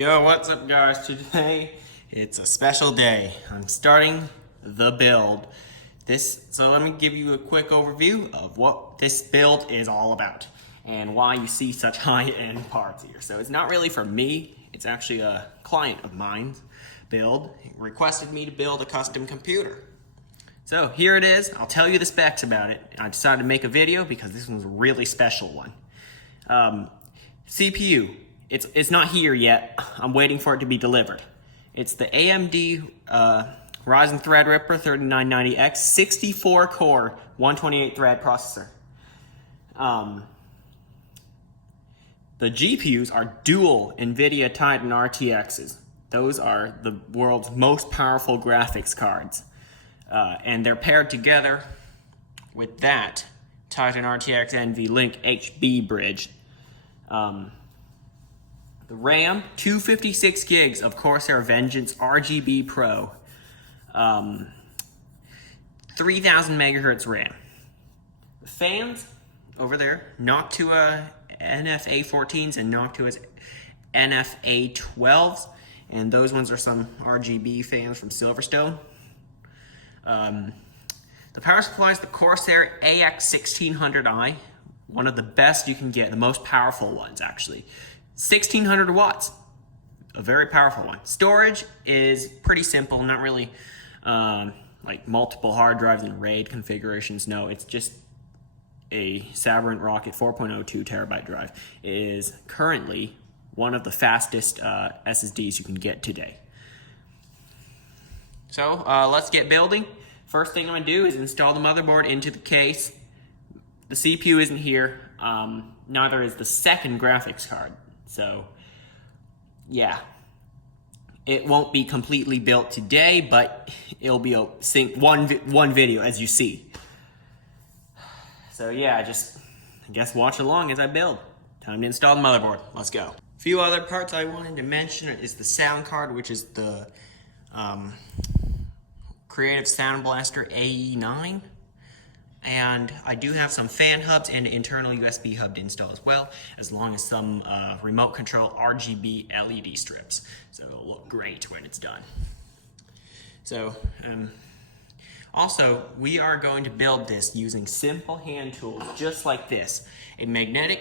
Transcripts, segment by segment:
Yo, what's up guys? Today, it's a special day. I'm starting the build. So let me give you a quick overview of what this build is all about and why you see such high-end parts here. So it's not really for me, it's actually a client of mine's build. He requested me to build a custom computer. So here it is, I'll tell you the specs about it. I decided to make a video because this one's a really special one. CPU. It's not here yet. I'm waiting for it to be delivered. It's the AMD Ryzen Threadripper 3990X 64 core 128 thread processor. The GPUs are dual Nvidia Titan RTXs. Those are the world's most powerful graphics cards. And they're paired together with that Titan RTX NVLink HB bridge. The RAM, 256 gigs of Corsair Vengeance RGB Pro, 3000 megahertz RAM. The fans over there, Noctua NFA14s and Noctua's NFA12s, and those ones are some RGB fans from Silverstone. The power supply is the Corsair AX1600i, one of the best you can get, the most powerful ones actually. 1600 watts, a very powerful one. Storage is pretty simple, not really like multiple hard drives and RAID configurations. No, it's just a Sabrent Rocket 4.02 terabyte drive. It is currently one of the fastest SSDs you can get today. So let's get building. First thing I'm gonna do is install the motherboard into the case. The CPU isn't here, neither is the second graphics card. So, yeah, it won't be completely built today, but it'll be one video as you see. So yeah, I guess watch along as I build. Time to install the motherboard. Let's go. A few other parts I wanted to mention is the sound card, which is the Creative Sound Blaster AE9. And I do have some fan hubs and internal USB hub to install as well, as long as some remote control RGB LED strips. So it'll look great when it's done. So, also, we are going to build this using simple hand tools just like this. A magnetic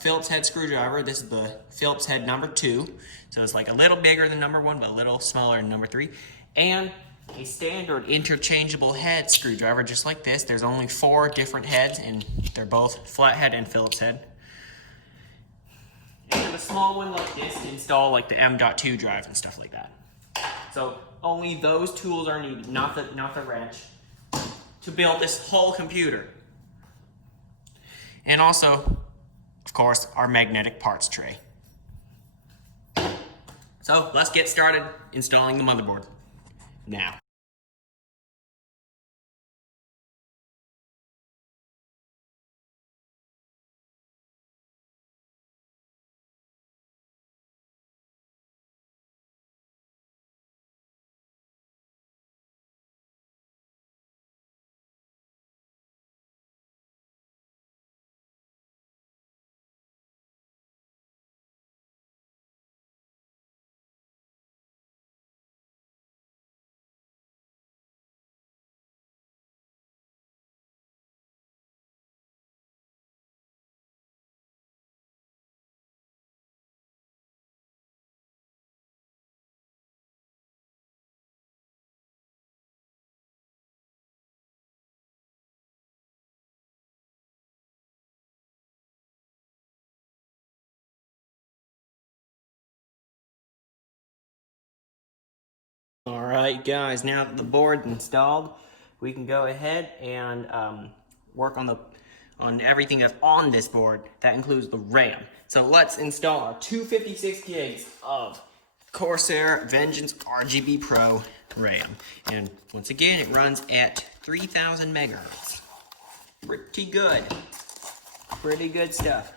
Phillips head screwdriver. This is the Phillips head number 2. So it's like a little bigger than number 1, but a little smaller than number 3. And a standard interchangeable head screwdriver just like this. There's only 4 different heads and they're both flathead and Phillips head. And a small one like this to install like the M.2 drive and stuff like that. So only those tools are needed, not the wrench, to build this whole computer. And also, of course, our magnetic parts tray. So let's get started installing the motherboard now. Alright guys, now that the board's installed, we can go ahead and work on everything that's on this board. That includes the RAM. So let's install our 256 gigs of Corsair Vengeance RGB Pro RAM. And once again, it runs at 3000 megahertz. Pretty good. Pretty good stuff.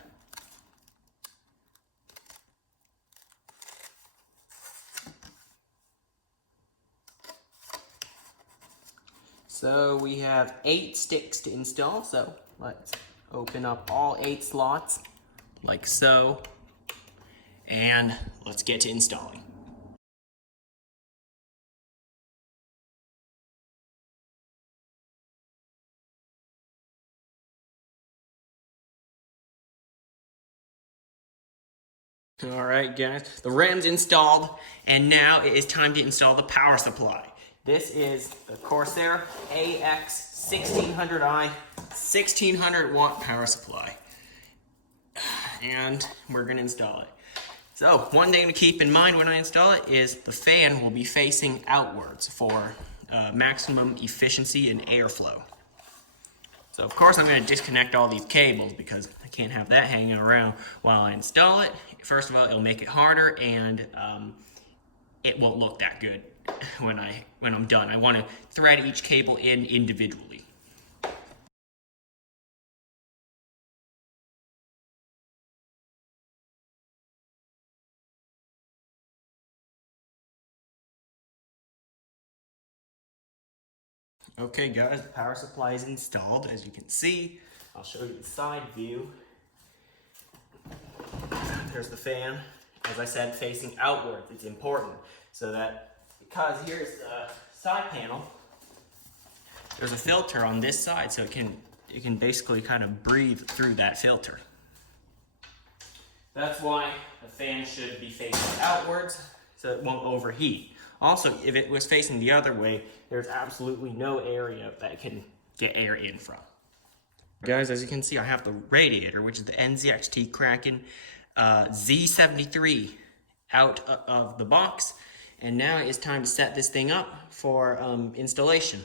So we have 8 sticks to install, so let's open up all 8 slots, like so. and let's get to installing. Alright guys, the RAM's installed, and now it is time to install the power supply. This is the Corsair AX1600i 1600 watt power supply. And we're going to install it. So, one thing to keep in mind when I install it is the fan will be facing outwards for maximum efficiency and airflow. So of course I'm going to disconnect all these cables because I can't have that hanging around while I install it. First of all, it'll make it harder, and it won't look that good when I'm done. I want to thread each cable in individually. Okay guys, the power supply is installed. As you can see, I'll show you the side view. There's the fan, as I said, facing outward. It's important so that, because here's the side panel, there's a filter on this side, so it can basically kind of breathe through that filter. That's why the fan should be facing outwards, so it won't overheat. Also, if it was facing the other way, there's absolutely no area that it can get air in from. Guys, as you can see, I have the radiator, which is the NZXT Kraken Z73 out of the box, and now it's time to set this thing up for installation.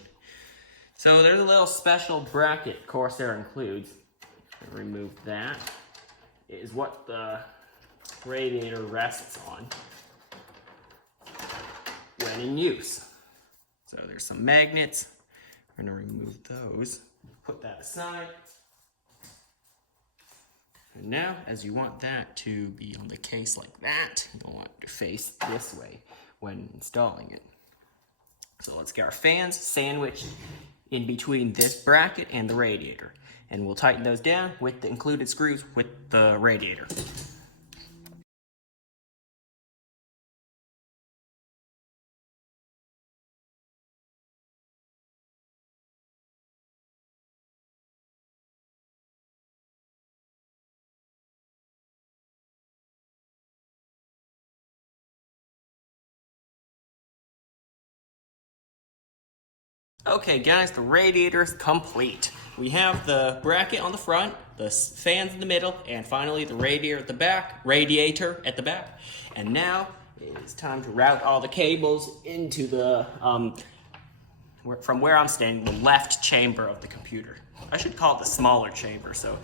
So there's a little special bracket Corsair includes. Remove that. It is what the radiator rests on when in use. So there's some magnets. We're going to remove those. Put that aside. And now, as you want that to be on the case like that, you'll want to face this way when installing it. So let's get our fans sandwiched in between this bracket and the radiator. And we'll tighten those down with the included screws with the radiator. Okay guys, the radiator is complete. We have the bracket on the front, the fans in the middle, and finally the radiator at the back. And now it's time to route all the cables into the, from where I'm standing, the left chamber of the computer. I should call it the smaller chamber, so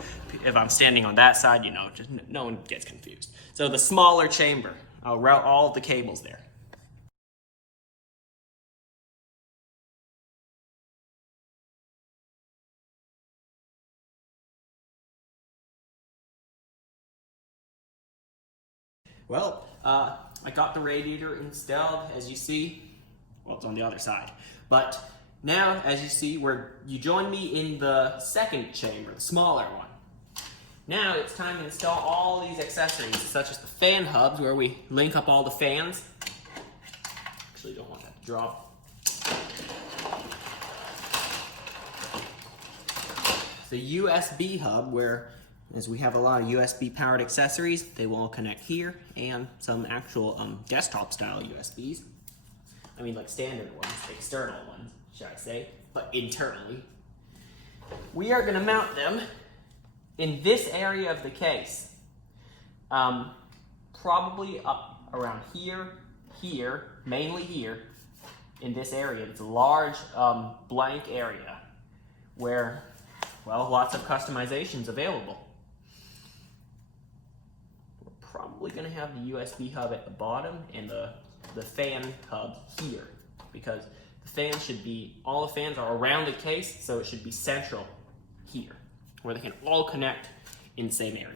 if I'm standing on that side, you know, just no one gets confused. So the smaller chamber, I'll route all of the cables there. Well, I got the radiator installed, as you see. Well, it's on the other side. But now, as you see, you join me in the second chamber, the smaller one. Now it's time to install all these accessories, such as the fan hubs, where we link up all the fans. Actually, don't want that to drop. The USB hub, where as we have a lot of USB powered accessories, they will all connect here, and some actual desktop style USBs. I mean, like standard ones, external ones, should I say, but internally. We are going to mount them in this area of the case. Probably up around here, mainly here, in this area. It's a large blank area where, well, lots of customizations available. We're probably going to have the USB hub at the bottom and the fan hub here, because the fans should be, all the fans are around the case, so it should be central here, where they can all connect in the same area.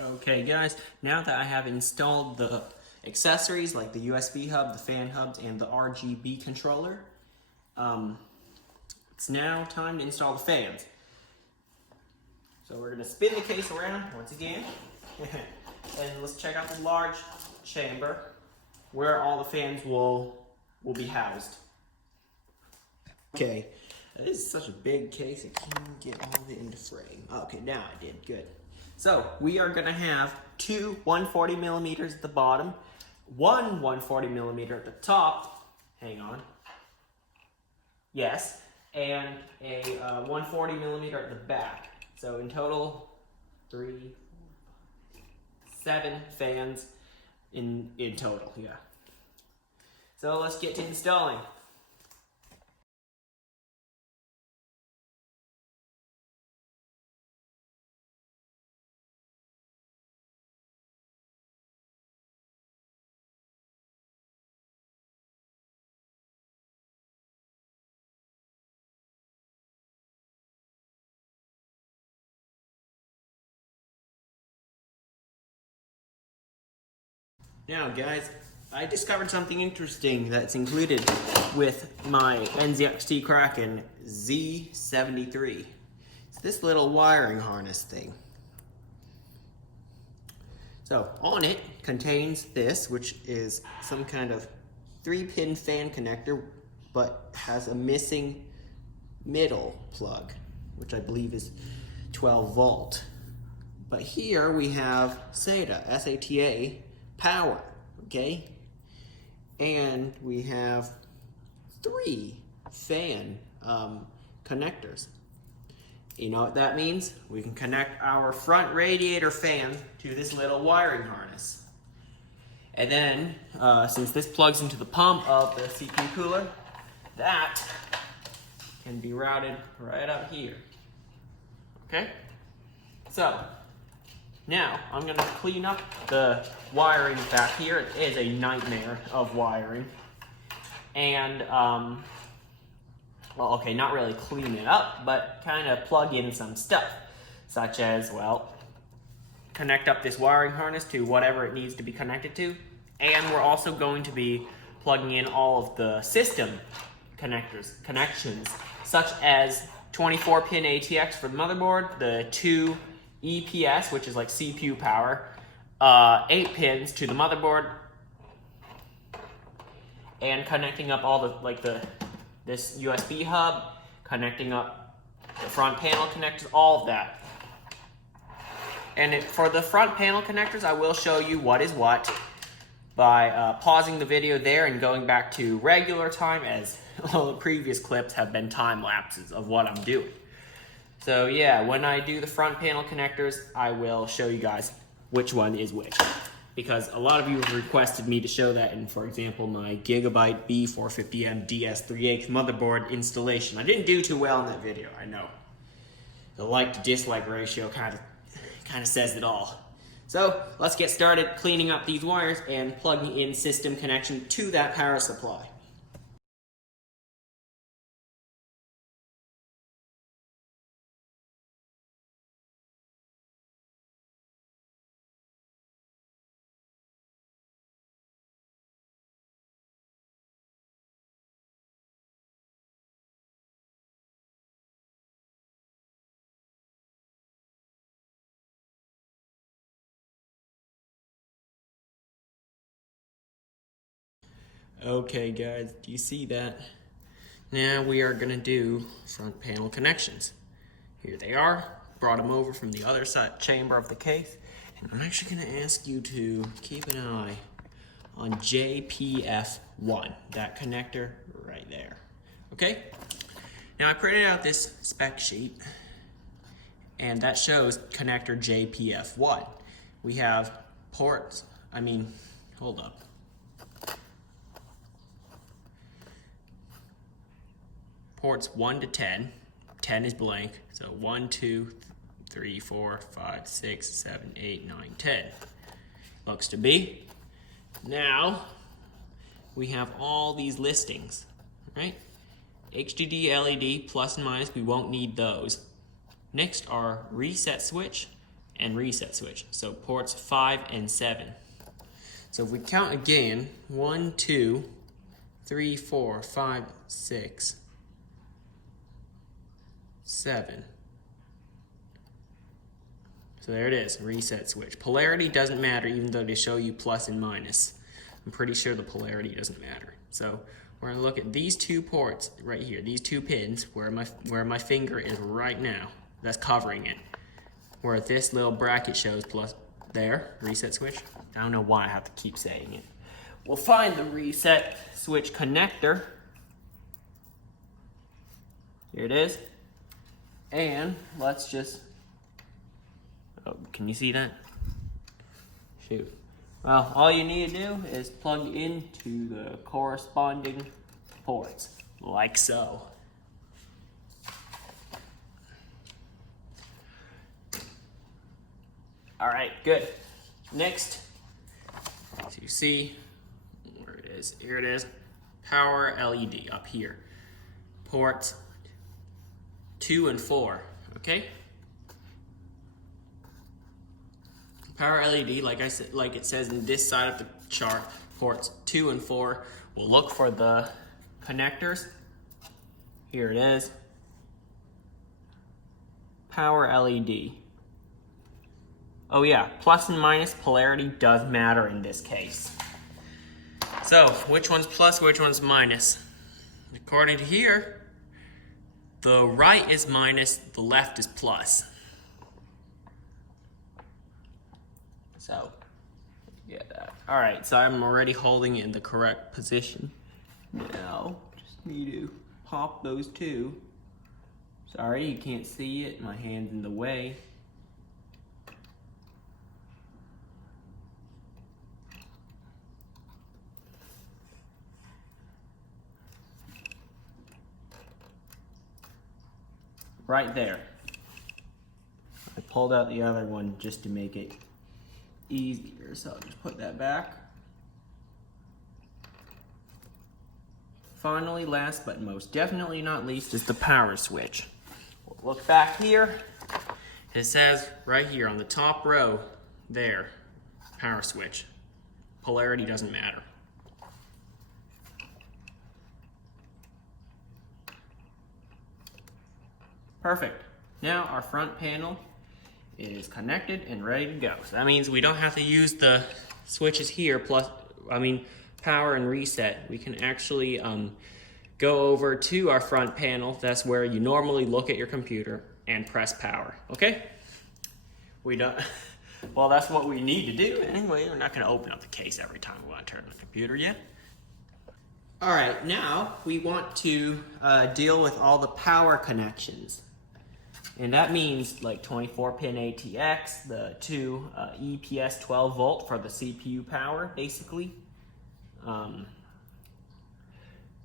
Okay guys, now that I have installed the accessories like the USB hub, the fan hubs, and the RGB controller, it's now time to install the fans. So we're going to spin the case around once again, and let's check out the large chamber where all the fans will be housed. Okay, this is such a big case, I can't get all of it into frame. Okay, now I did, good. So we are gonna have two 140 millimeters at the bottom, one 140 millimeter at the top, hang on, yes, and a 140 millimeter at the back. So in total, 7 fans in total, yeah. So let's get to installing. Now guys, I discovered something interesting that's included with my NZXT Kraken Z73. It's this little wiring harness thing. So on it contains this, which is some kind of 3-pin fan connector, but has a missing middle plug, which I believe is 12 volt. But here we have SATA, S-A-T-A, power, okay? And we have 3 fan connectors. You know what that means? We can connect our front radiator fan to this little wiring harness. And then, since this plugs into the pump of the CPU cooler, that can be routed right up here. Okay? So, now I'm going to clean up the wiring back here. It is a nightmare of wiring. And, well, okay, not really clean it up, but kind of plug in some stuff, such as, well, connect up this wiring harness to whatever it needs to be connected to. And we're also going to be plugging in all of the system connections, such as 24-pin ATX for the motherboard, the 2 EPS, which is like CPU power, 8 pins to the motherboard, and connecting up all the, this USB hub, connecting up the front panel connectors, all of that. And for the front panel connectors, I will show you what is what by pausing the video there and going back to regular time, as all the previous clips have been time lapses of what I'm doing. So yeah, when I do the front panel connectors, I will show you guys which one is which. Because a lot of you have requested me to show that in, for example, my Gigabyte B450M DS3H motherboard installation. I didn't do too well in that video, I know. The like to dislike ratio kind of says it all. So let's get started cleaning up these wires and plugging in system connection to that power supply. Okay guys, do you see that? Now we are gonna do front panel connections. Here they are, brought them over from the other side chamber of the case. And I'm actually gonna ask you to keep an eye on JPF1, that connector right there, okay? Now I printed out this spec sheet and that shows connector JPF1. We have ports, hold up. Ports 1 to 10. 10 is blank. So 1, 2, 3, 4, 5, 6, 7, 8, 9, 10. Looks to be. Now, we have all these listings, right? HDD, LED, plus and minus, we won't need those. Next are reset switch and reset switch. So ports 5 and 7. So if we count again, 1, 2, 3, 4, 5, 6, 7. So there it is, reset switch. Polarity doesn't matter even though they show you plus and minus. I'm pretty sure the polarity doesn't matter. So we're gonna look at these two ports right here, these two pins where my finger is right now. That's covering it. Where this little bracket shows plus there, reset switch. I don't know why I have to keep saying it. We'll find the reset switch connector. Here it is. And let's just, oh, can you see that? Shoot. Well, all you need to do is plug into the corresponding ports, like so. All right, good. Next, so you see where it is. Here it is. Power LED up here. Ports 2 and 4. Okay. Power LED, like I said, like it says in this side of the chart, ports 2 and 4. We'll look for the connectors. Here it is. Power LED. Oh yeah, plus and minus polarity does matter in this case. So, which one's plus, which one's minus? According to here, the right is minus, the left is plus. So, get that. All right, so I'm already holding it in the correct position. Now, just need to pop those two. Sorry, you can't see it, my hand's in the way. Right there. I pulled out the other one just to make it easier, so I'll just put that back. Finally, last but most definitely not least, is the power switch. We'll look back here. It says right here on the top row, there, power switch. Polarity doesn't matter. Perfect. Now our front panel is connected and ready to go. So that means we don't have to use the switches here power and reset. We can actually go over to our front panel. That's where you normally look at your computer and press power. Okay? Well, that's what we need to do anyway. We're not going to open up the case every time we want to turn on the computer yet. All right, now we want to deal with all the power connections. And that means like 24-pin ATX, the two EPS 12 volt for the CPU power, basically.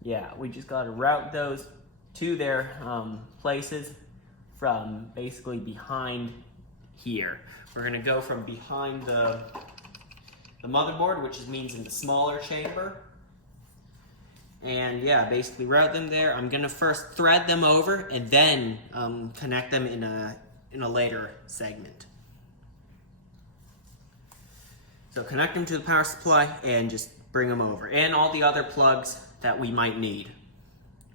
Yeah, we just got to route those to their places from basically behind here. We're going to go from behind the motherboard, which means in the smaller chamber. And yeah, basically route them there. I'm gonna first thread them over and then connect them in a later segment. So connect them to the power supply and just bring them over. And all the other plugs that we might need.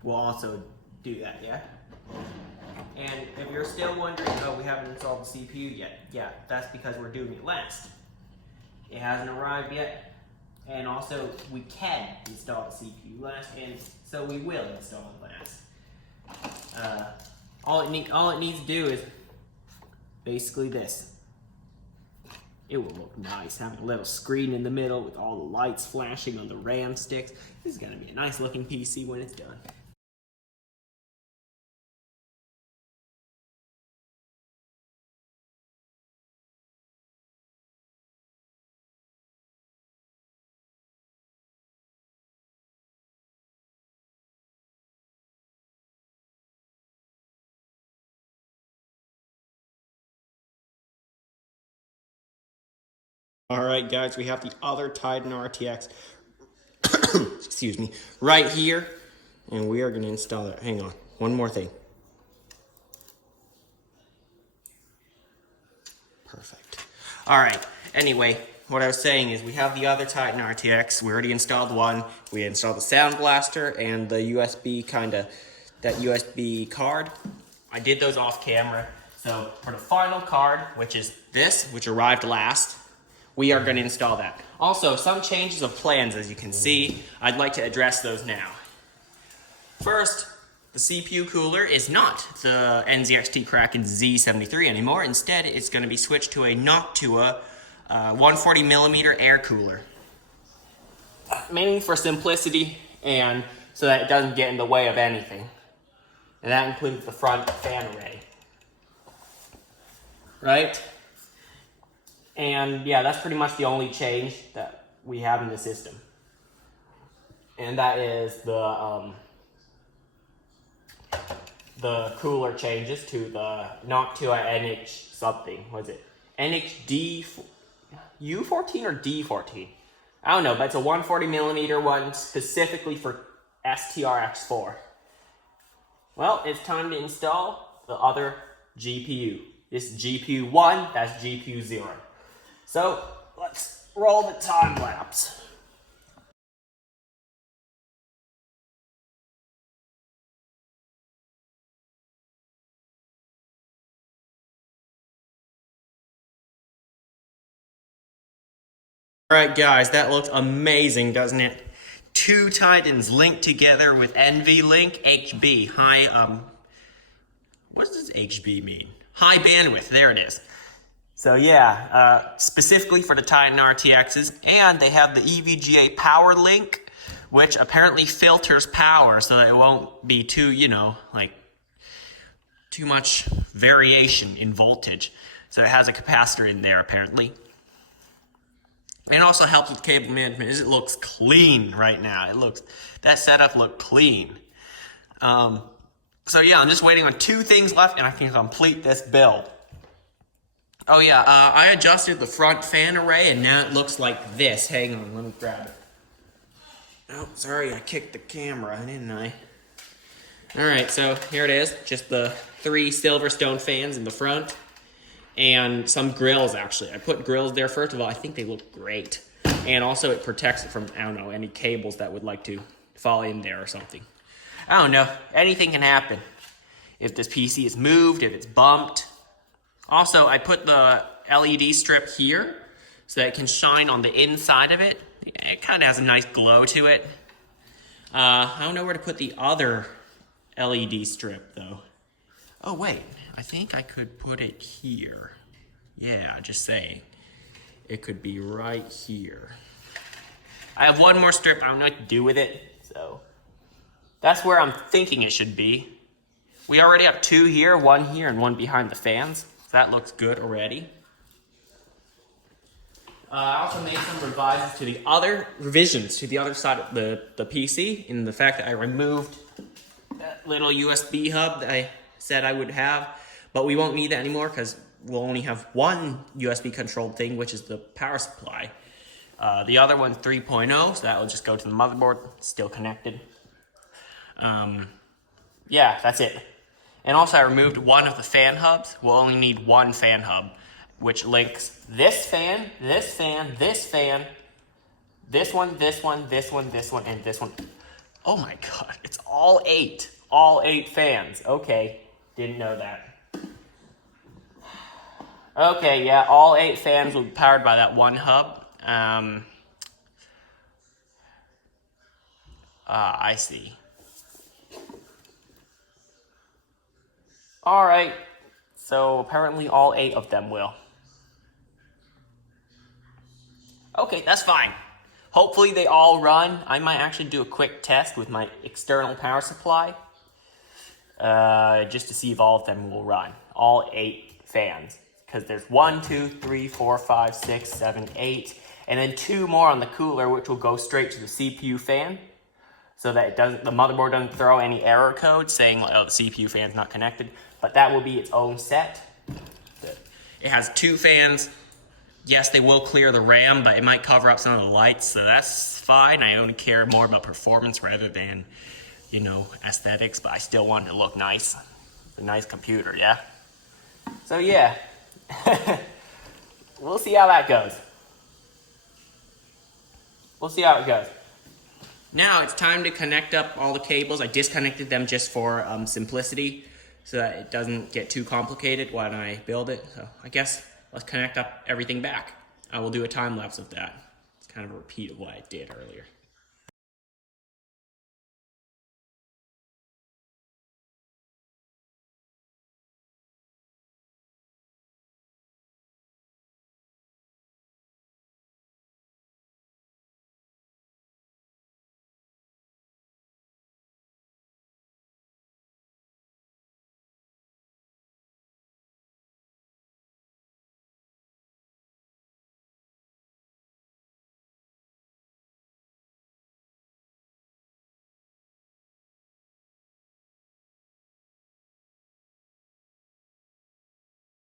We'll also do that, yeah? And if you're still wondering, oh, we haven't installed the CPU yet. Yeah, that's because we're doing it last. It hasn't arrived yet. And also, we can install the CPU last, and so we will install it last. All it needs to do is basically this. It will look nice, having a little screen in the middle with all the lights flashing on the RAM sticks. This is gonna be a nice looking PC when it's done. All right, guys, we have the other Titan RTX, excuse me, right here, and we are going to install it. Hang on, one more thing. Perfect. All right, anyway, what I was saying is we have the other Titan RTX. We already installed one. We installed the Sound Blaster and the USB that USB card. I did those off camera. So for the final card, which is this, which arrived last, we are going to install that. Also, some changes of plans, as you can see. I'd like to address those now. First, the CPU cooler is not the NZXT Kraken Z73 anymore. Instead, it's going to be switched to a Noctua 140mm air cooler. Mainly for simplicity and so that it doesn't get in the way of anything. And that includes the front fan array. Right? And yeah, that's pretty much the only change that we have in the system. And that is the cooler changes to the Noctua NH something. What is it? NHD U14 or D14? I don't know, but it's a 140mm one specifically for STRX4. Well, it's time to install the other GPU. This is GPU 1, that's GPU 0. So, let's roll the time lapse. Alright guys, that looks amazing, doesn't it? Two Titans linked together with NVLink HB, what does HB mean? High bandwidth, there it is. So yeah, specifically for the Titan RTXs, and they have the EVGA power link, which apparently filters power so that it won't be too, too much variation in voltage. So it has a capacitor in there apparently. It also helps with cable management. It looks clean right now. That setup looked clean. So yeah, I'm just waiting on two things left and I can complete this build. Oh yeah, I adjusted the front fan array and now it looks like this. Hang on, let me grab it. Oh, sorry, I kicked the camera, didn't I? Alright, so here it is. Just the 3 Silverstone fans in the front. And some grills, actually. I put grills there. First of all, I think they look great. And also it protects it from, I don't know, any cables that would like to fall in there or something. I don't know. Anything can happen. If this PC is moved, if it's bumped. Also, I put the LED strip here so that it can shine on the inside of it. It kind of has a nice glow to it. I don't know where to put the other LED strip, though. Oh, wait. I think I could put it here. Yeah, just saying. It could be right here. I have one more strip. I don't know what to do with it. So that's where I'm thinking it should be. We already have 2 here, 1 here, and 1 behind the fans. So that looks good already. I also made some revisions to the other side of the PC in the fact that I removed that little USB hub that I said I would have. But we won't need that anymore because we'll only have one USB controlled thing, which is the power supply. The other one's 3.0, so that will just go to the motherboard, still connected. Yeah, that's it. And also I removed one of the fan hubs. We'll only need one fan hub, which links this fan, this fan, this fan, this one, this one, this one, this one, and this one. Oh my god, it's all 8. All 8 fans. Okay, didn't know that. Okay, yeah, all 8 fans will be powered by that one hub. I see. Alright, so apparently all 8 of them will. Okay, that's fine. Hopefully they all run. I might actually do a quick test with my external power supply. Just to see if all of them will run. All 8 fans. Because there's 1, 2, 3, 4, 5, 6, 7, 8, and then 2 more on the cooler, which will go straight to the CPU fan, so that the motherboard doesn't throw any error code saying, oh, the CPU fan's not connected. But that will be its own set. It has 2 fans. Yes, they will clear the RAM, but it might cover up some of the lights, so that's fine. I only care more about performance rather than, aesthetics, but I still want it to look nice. It's a nice computer, yeah? So yeah. we'll see how that goes. We'll see how it goes. Now it's time to connect up all the cables. I disconnected them just for simplicity so that it doesn't get too complicated when I build it. So I guess let's connect up everything back. I will do a time lapse of that. It's kind of a repeat of what I did earlier.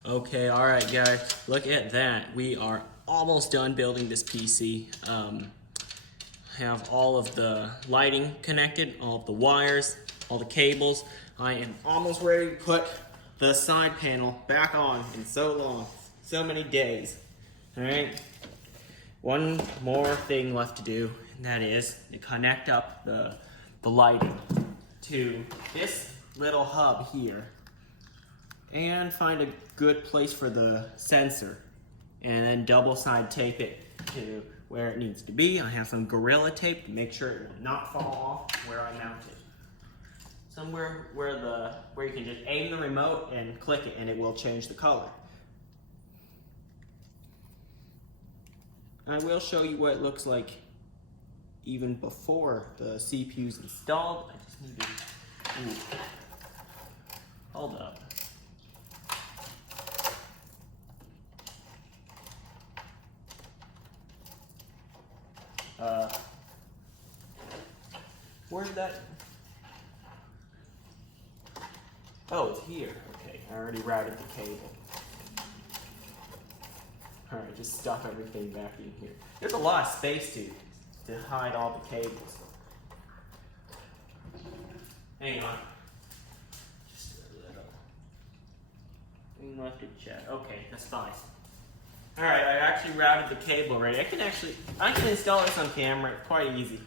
Okay, all right, guys, look at that. We are almost done building this PC. Have all of the lighting connected, all of the wires, all the cables. I am almost ready to put the side panel back on in so long, so many days. All right, one more thing left to do, and that is to connect up the lighting to this little hub here and find a good place for the sensor, and then double side tape it to where it needs to be. I have some Gorilla Tape to make sure it will not fall off where I mount it. Somewhere where you can just aim the remote and click it and it will change the color. I will show you what it looks like even before the CPU is installed. I just need to, hold up. Where's that? Oh, it's here. Okay, I already routed the cable. Alright, just stuff everything back in here. There's a lot of space to hide all the cables. Hang on. Just a little. Thing left to check. Okay, that's fine. Alright, I actually routed the cable right. I can install this on camera. It's quite easy.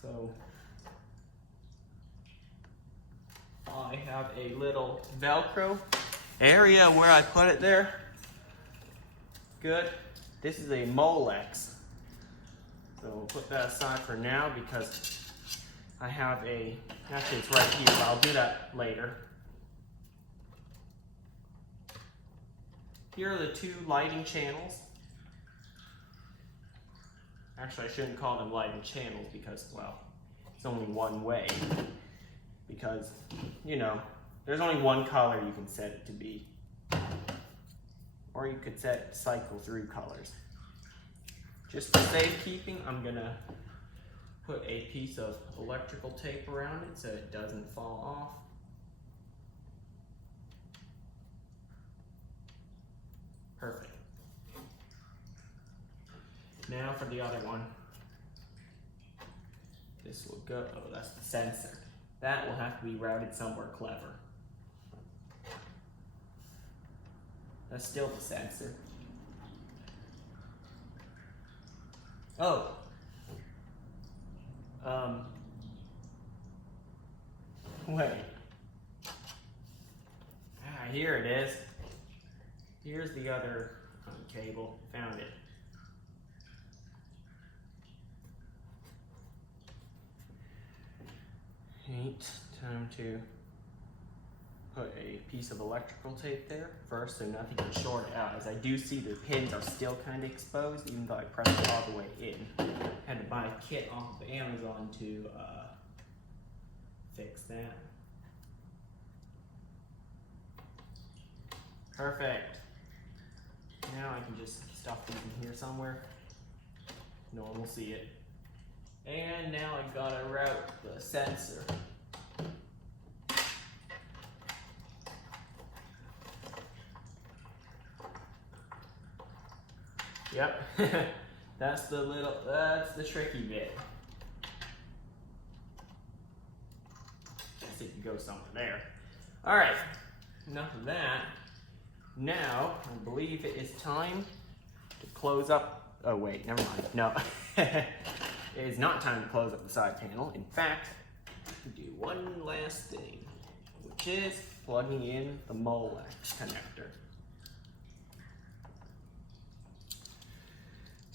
So I have a little Velcro area where I put it there. Good. This is a Molex. So we'll put that aside for now because I have actually it's right here, but I'll do that later. Here are the two lighting channels. Actually, I shouldn't call them lighting channels because, well, it's only one way. Because, you know, there's only one color you can set it to be. Or you could set cycle through colors. Just for safekeeping, I'm gonna put a piece of electrical tape around it so it doesn't fall off. Perfect. Now for the other one. This will go, oh, that's the sensor. That will have to be routed somewhere clever. That's still the sensor. Oh. Wait. Here it is. Here's the other cable. Found it. Time to put a piece of electrical tape there first so nothing can short out. As I do see the pins are still kind of exposed even though I pressed it all the way in. Had to buy a kit off of Amazon to fix that. Perfect. Now I can just stuff these in here somewhere. No one will see it. And now I've got to route the sensor. Yep, that's the tricky bit. Let's see if you go somewhere there. All right, enough of that. Now, I believe it is time to close up. Oh wait, never mind. No, it is not time to close up the side panel. In fact, do one last thing, which is plugging in the Molex connector.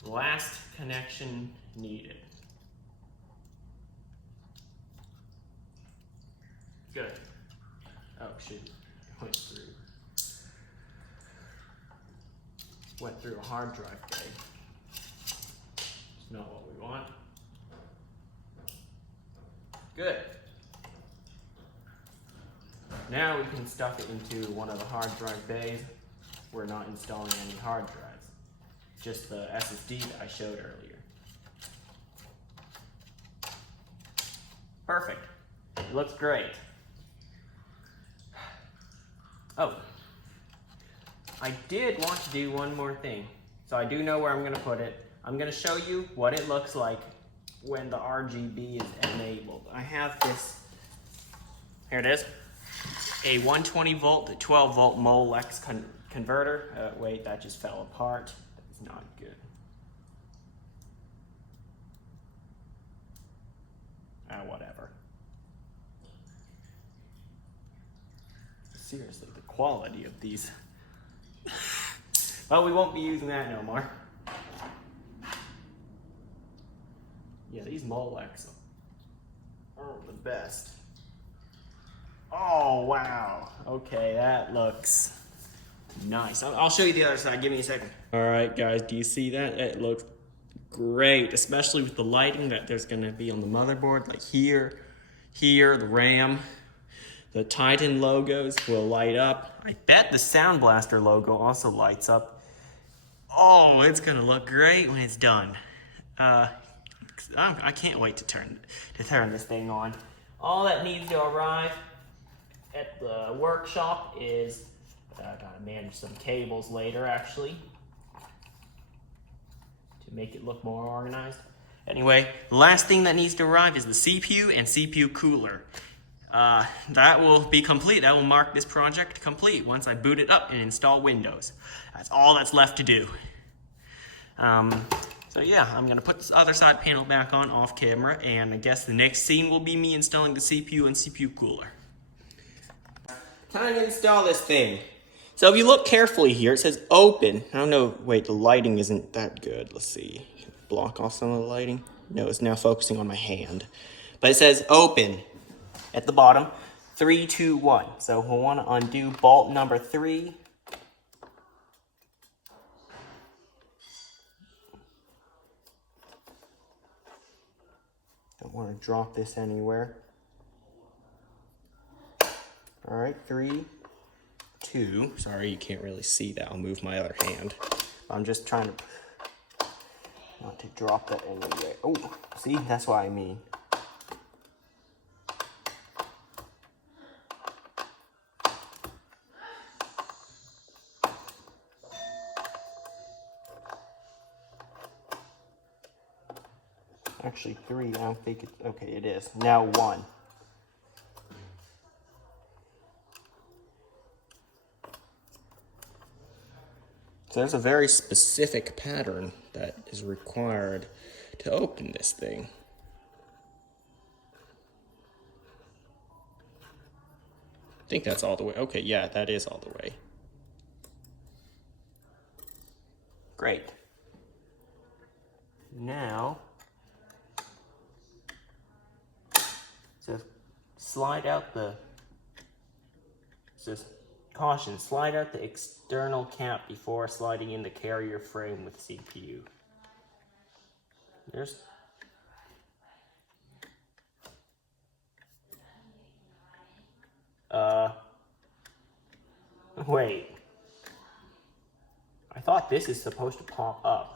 Last connection needed. Good. Oh shoot, went through a hard drive bay. It's not what we want. Good. Now we can stuff it into one of the hard drive bays. We're not installing any hard drives, just the SSD that I showed earlier. Perfect. It looks great. Oh, I did want to do one more thing. So I do know where I'm going to put it. I'm going to show you what it looks like when the RGB is enabled. I have this, here it is, a 120 volt to 12 volt Molex converter. Wait, that just fell apart. That's not good. Whatever. Seriously, the quality of these. Well, we won't be using that no more. Yeah, these Molex are the best. Oh, wow. Okay, that looks nice. I'll show you the other side. Give me a second. All right, guys, do you see that? It looks great, especially with the lighting that there's going to be on the motherboard. Like here, the RAM. The Titan logos will light up. I bet the Sound Blaster logo also lights up. Oh, it's gonna look great when it's done. I can't wait to turn this thing on. All that needs to arrive at the workshop is, I gotta manage some cables later actually, to make it look more organized. Anyway, the last thing that needs to arrive is the CPU and CPU cooler. That will be complete. That will mark this project complete once I boot it up and install Windows. That's all that's left to do. So yeah, I'm gonna put this other side panel back on off camera, and I guess the next scene will be me installing the CPU and CPU cooler. Time to install this thing. So if you look carefully here, it says open. I don't know, wait, the lighting isn't that good. Let's see, block off some of the lighting. No, it's now focusing on my hand. But it says open at the bottom, 3, 2, 1. So we'll want to undo bolt number 3. Don't want to drop this anywhere. All right, 3, 2. Sorry, you can't really see that. I'll move my other hand. I'm just trying to not to drop that anywhere. Oh, see, that's what I mean. Actually 3, I don't think it's, okay, it is. Now 1. So there's a very specific pattern that is required to open this thing. I think that's all the way. Okay, yeah, that is all the way. Great. Now, so slide out the, says caution, slide out the external cap before sliding in the carrier frame with CPU. There's wait. I thought this is supposed to pop up.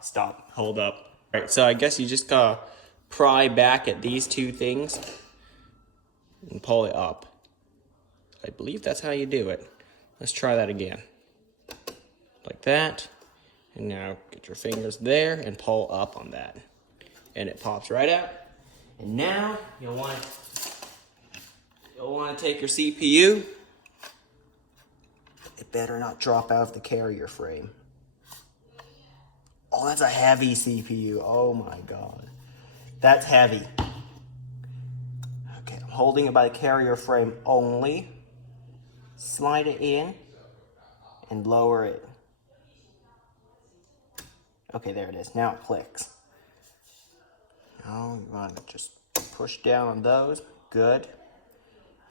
Stop, hold up. All right, so I guess you just gotta pry back at these two things and pull it up. I believe that's how you do it. Let's try that again. Like that, And now get your fingers there and pull up on that. And it pops right out. And now you'll want to take your CPU. It better not drop out of the carrier frame. Oh, that's a heavy CPU. Oh my God. That's heavy. Okay, I'm holding it by the carrier frame only. Slide it in and lower it. Okay, there it is. Now it clicks. Now you want to just push down on those. Good.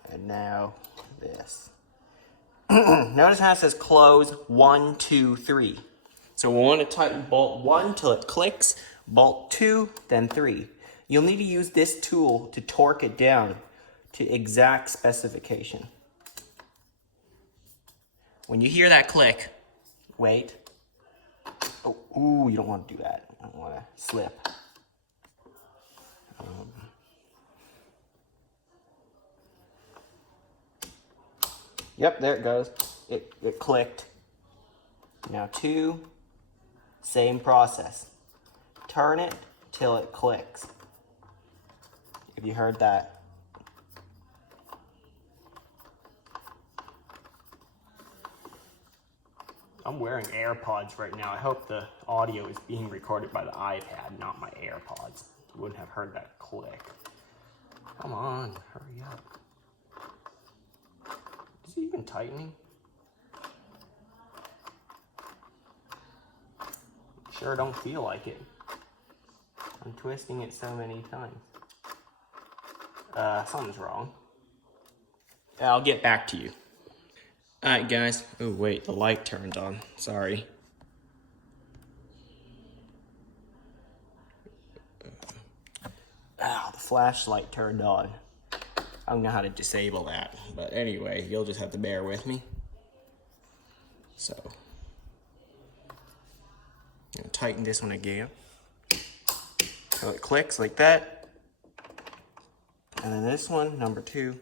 And now this. Notice how it says close 1, 2, 3. So we'll want to tighten bolt 1 till it clicks, bolt 2, then 3. You'll need to use this tool to torque it down to exact specification. When you hear that click, wait. Oh, ooh, you don't want to do that. You don't want to slip. Yep, there it goes. It clicked. Now 2, same process. Turn it till it clicks. If you heard that. I'm wearing AirPods right now. I hope the audio is being recorded by the iPad, not my AirPods. You wouldn't have heard that click. Come on, hurry up. Is it even tightening? Sure don't feel like it. I'm twisting it so many times. Something's wrong. I'll get back to you. Alright guys. Oh wait, the light turned on. Sorry. The flashlight turned on. I don't know how to disable that. But anyway, you'll just have to bear with me. So. I'm gonna tighten this one again. So it clicks like that. And then this one, number 2.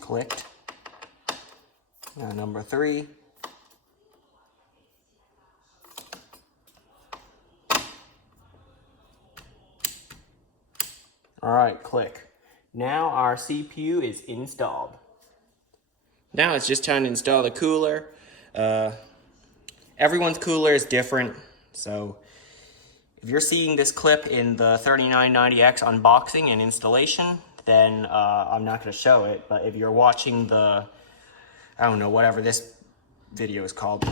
Clicked. Now number 3. Alright, click. Now our CPU is installed. Now it's just time to install the cooler. Everyone's cooler is different, so if you're seeing this clip in the 3990X unboxing and installation, then I'm not going to show it. But if you're watching the, I don't know, whatever this video is called,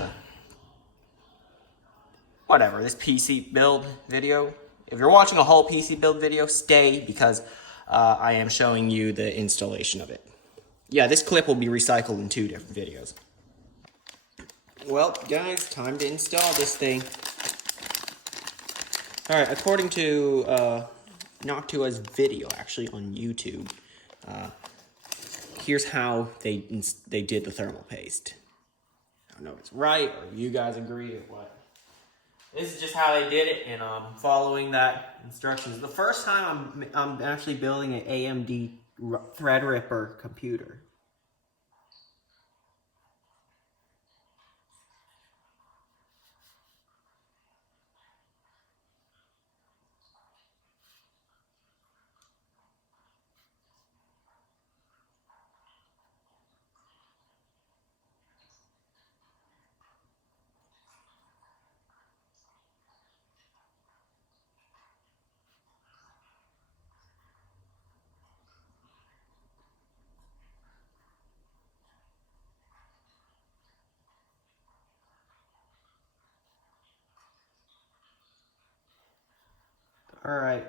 this PC build video. If you're watching a whole PC build video, stay, because I am showing you the installation of it. Yeah, this clip will be recycled in 2 different videos. Well, guys, time to install this thing. Alright, according to Noctua's video, actually, on YouTube, here's how they did the thermal paste. I don't know if it's right, or if you guys agree, or what. This is just how they did it, and I'm following that instructions. The first time I'm actually building an AMD Threadripper computer. Alright,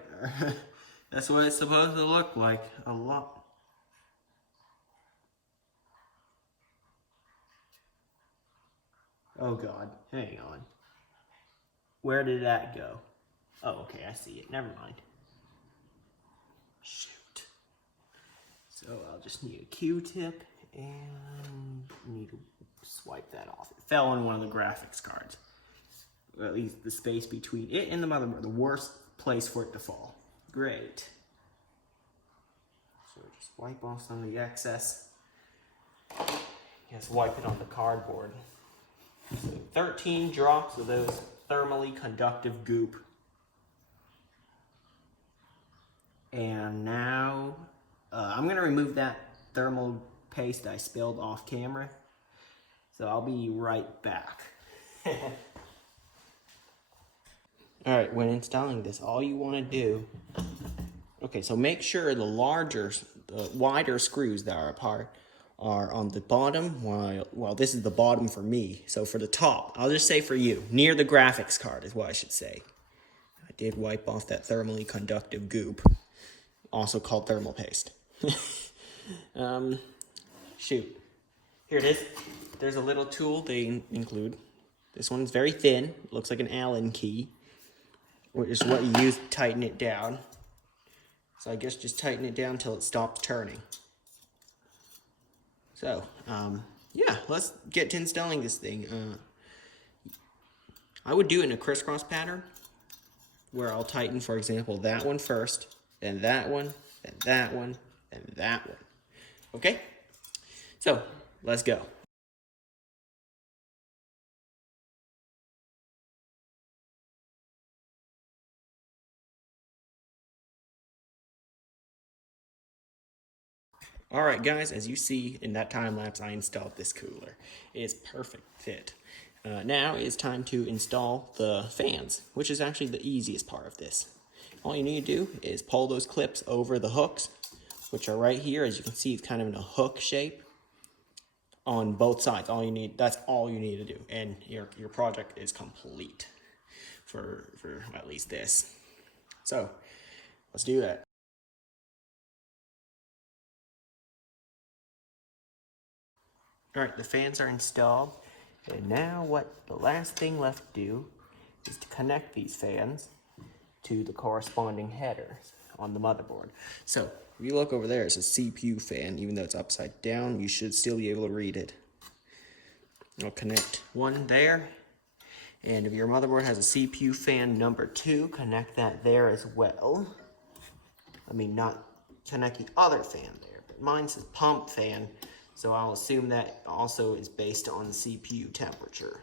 that's what it's supposed to look like. A lot. Oh God, hang on. Where did that go? Oh, okay, I see it. Never mind. Shoot. So I'll just need a Q-tip and need to swipe that off. It fell on one of the graphics cards. Or at least the space between it and the motherboard. The worst place for it to fall. Great. So just wipe off some of the excess. Just wipe it on the cardboard. So 13 drops of those thermally conductive goop. And now I'm gonna remove that thermal paste I spilled off camera. So I'll be right back. All right, when installing this, all you wanna do, okay, so make sure the wider screws that are apart are on the bottom, while this is the bottom for me. So for the top, I'll just say for you, near the graphics card is what I should say. I did wipe off that thermally conductive goop, also called thermal paste. Shoot, here it is. There's a little tool they include. This one's very thin, looks like an Allen key, which is what you use to tighten it down. So I guess just tighten it down until it stops turning. So, yeah, let's get to installing this thing. I would do it in a crisscross pattern, where I'll tighten, for example, that one first, then that one, then that one, then that one. Okay? So, let's go. Alright guys, as you see in that time lapse, I installed this cooler. It's perfect fit. Now it's time to install the fans, which is actually the easiest part of this. All you need to do is pull those clips over the hooks, which are right here. As you can see, it's kind of in a hook shape on both sides. That's all you need to do, and your project is complete for at least this. So let's do that. All right, the fans are installed, and now the last thing left to do is to connect these fans to the corresponding headers on the motherboard. So if you look over there, it's a CPU fan. Even though it's upside down, you should still be able to read it. I'll connect one there, and if your motherboard has a CPU fan number 2, connect that there as well. I mean, not connect the other fan there, but mine says pump fan. So I'll assume that also is based on the CPU temperature.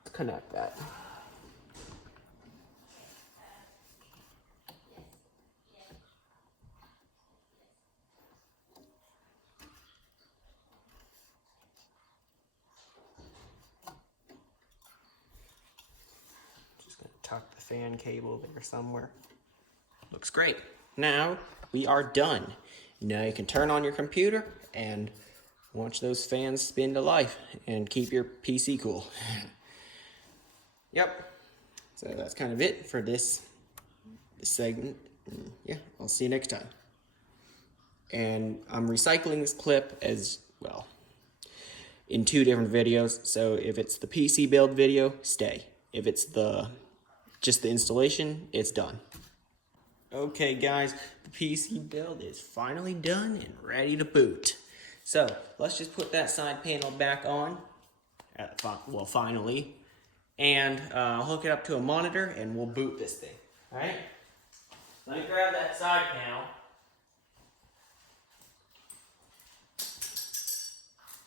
Let's connect that. Tuck the fan cable there somewhere. Looks great. Now we are done. Now you can turn on your computer and watch those fans spin to life and keep your PC cool. Yep. So that's kind of it for this segment. Yeah, I'll see you next time. And I'm recycling this clip as well in 2 different videos. So if it's the PC build video, stay. If it's just the installation, it's done. Okay guys, the PC build is finally done and ready to boot. So let's just put that side panel back on, well finally, and I'll hook it up to a monitor and we'll boot this thing. Alright, let me grab that side panel.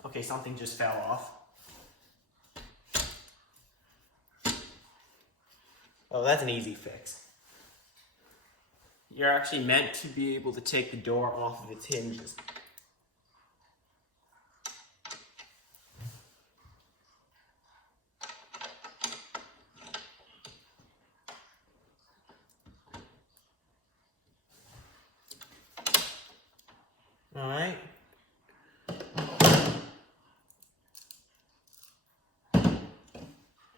Okay, something just fell off. Oh, that's an easy fix. You're actually meant to be able to take the door off of its hinges. All right.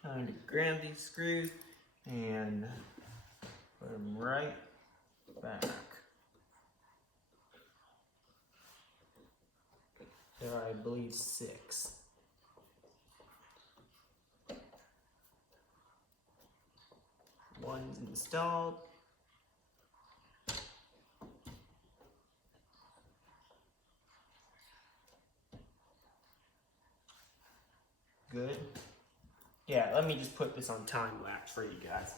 Time to grab these screws and put them right back. There are, I believe, 6. One's installed. Good. Yeah, let me just put this on time lapse for you guys.